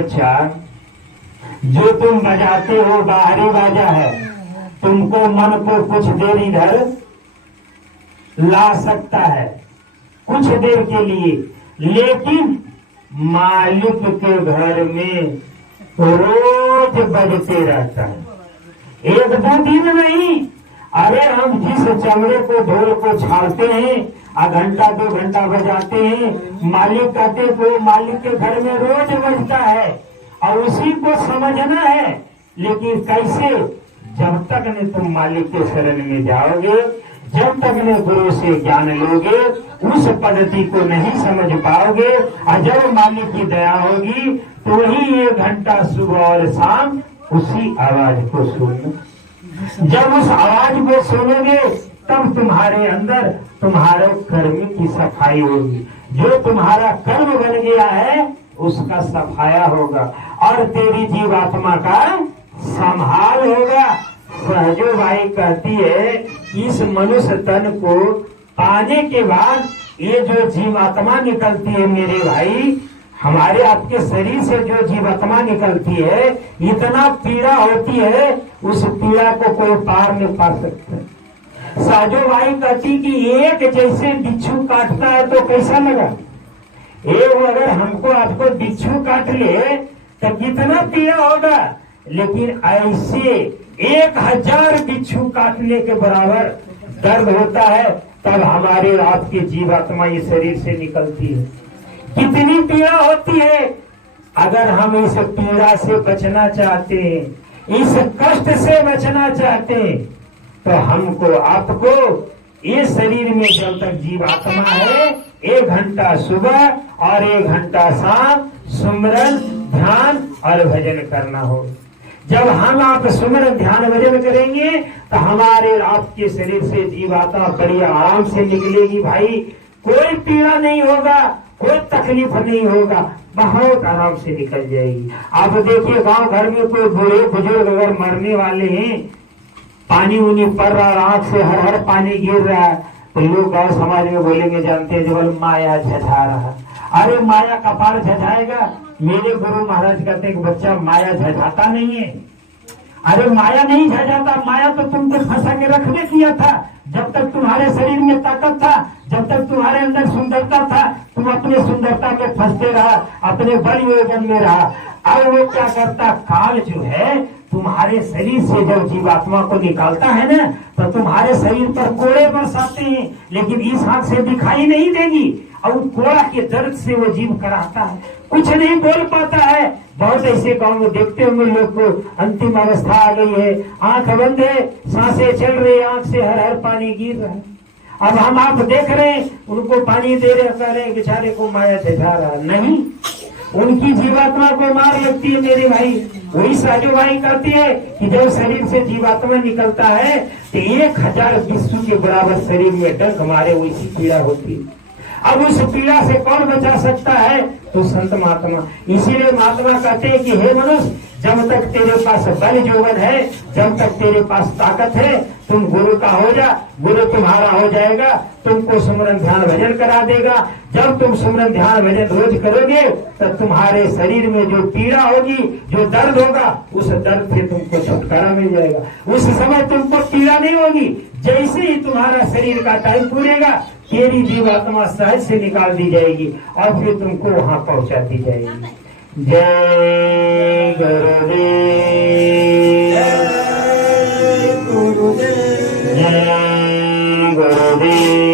बच्चा, जो तुम बजाते हो बाहरी बाजा है, तुमको मन को कुछ देर इधर ला सकता है, कुछ देर के लिए, लेकिन मालिक के घर में रोज बजते रहता है, एक दो दिन नहीं। अरे हम जिस चमड़े को ढोल को छाड़ते हैं, घंटा 2 घंटा बजाते हैं, मालिक कहते तो मालिक के घर में रोज बजता है और उसी को समझना है। लेकिन कैसे? जब तक ने तुम मालिक के शरण में जाओगे, जब तक ने गुरु से ज्ञान लोगे, उस पद्धति को नहीं समझ पाओगे। और जब मालिक की दया होगी तो वही 1 घंटा सुबह और शाम उसी आवाज को सुनना। जब उस आवाज को सुनोगे तब तुम्हारे अंदर तुम्हारे कर्म की सफाई होगी। जो तुम्हारा कर्म बन गया है उसका सफाया होगा और तेरी जीवात्मा का संभाल होगा। सहजो भाई कहती है, इस मनुष्य तन को पाने के बाद ये जो जीवात्मा निकलती है मेरे भाई, हमारे आपके शरीर से जो जीवात्मा निकलती है, इतना पीड़ा होती है, उस पीड़ा को कोई पार नहीं पा सकता। साजो भाई कहती कि एक जैसे बिच्छू काटता है तो कैसा लगा? एक अगर हमको आपको बिच्छू काट ले तो कितना पीड़ा होगा, लेकिन ऐसे 1000 बिच्छू काटने के बराबर दर्द होता है। तब हमारे आपके जीवात्मा इस शरीर से निकलती है, कितनी पीड़ा होती है। अगर हम इस पीड़ा से बचना चाहते हैं, इस कष्ट से बचना चाहते हैं, तो हमको आपको ये शरीर में जब तक जीवात्मा है 1 घंटा सुबह और 1 घंटा शाम सुमरन ध्यान और भजन करना हो। जब हम आप सुमरन ध्यान भजन करेंगे तो हमारे आपके शरीर से जीवात्मा बड़ी आराम से निकलेगी भाई। कोई पीड़ा नहीं होगा, कोई तकलीफ नहीं होगा, बहुत आराम से निकल जाएगी। आप देखिए गांव घर में कोई बूढ़े बुजुर्ग अगर मरने वाले हैं, पानी उनी पड़ रहा, आंख से हर हर पानी गिर रहा है, तो लोग गांव समाज में बोलेंगे, जानते हैं जब माया झझा रहा। अरे माया कपाल झझाएगा? मेरे गुरु महाराज कहते हैं कि बच्चा माया झझाता नहीं है। अरे माया नहीं झझाता, माया तो तुमको फंसा के रखने किया था। जब तक तुम्हारे शरीर में ताकत था, जब तक तुम्हारे अंदर सुंदरता था, तुम अपने सुंदरता में फंसते रहा, अपने बल योजन में रहा। अब वो क्या करता, काल जो है तुम्हारे शरीर से जब जीवात्मा को निकालता है ना, तो तुम्हारे शरीर पर कोड़े बरसाते हैं, लेकिन इस हाथ से दिखाई नहीं देगी। और कोड़ा के दर्द से वो जीव कराता है, कुछ नहीं बोल पाता है। बहुत ऐसे गांव में देखते होंगे लोग को अंतिम अवस्था आ गई है, आंख बंद है, सांसें चल रही, आंख से हर हर पानी गिर रहा है। अब हम आप देख रहे हैं, उनको पानी दे रहे, कह रहे बेचारे को माया झझा रहा नहीं, उनकी जीवात्मा को मार लगती है मेरे भाई। वही साजो भाई कहती है कि जब शरीर से जीवात्मा निकलता है तो 1000 विश्व के बराबर शरीर में डंक मारे वैसी पीड़ा होती है। अब उस पीड़ा से कौन बचा सकता है? तो संत महात्मा। इसीलिए महात्मा कहते हैं कि हे मनुष्य, जब तक तेरे पास बल यौवन है, जब तक तेरे पास ताकत है, तुम गुरु का हो जा, गुरु तुम्हारा हो जाएगा, तुमको सुमरन ध्यान भजन करा देगा। जब तुम सुमरन ध्यान भजन रोज करोगे तो तुम्हारे शरीर में जो पीड़ा होगी, जो दर्द होगा, उस दर्द से तुमको छुटकारा मिल जाएगा। उस समय तुमको पीड़ा नहीं होगी। जैसे ही तुम्हारा शरीर का टाइम पूरेगा, तेरी जीवात्मा सहज से निकाल दी जाएगी और फिर तुमको वहां पहुंचा दी जाएगी। जय गुरुदेव, जय गुरुदेव।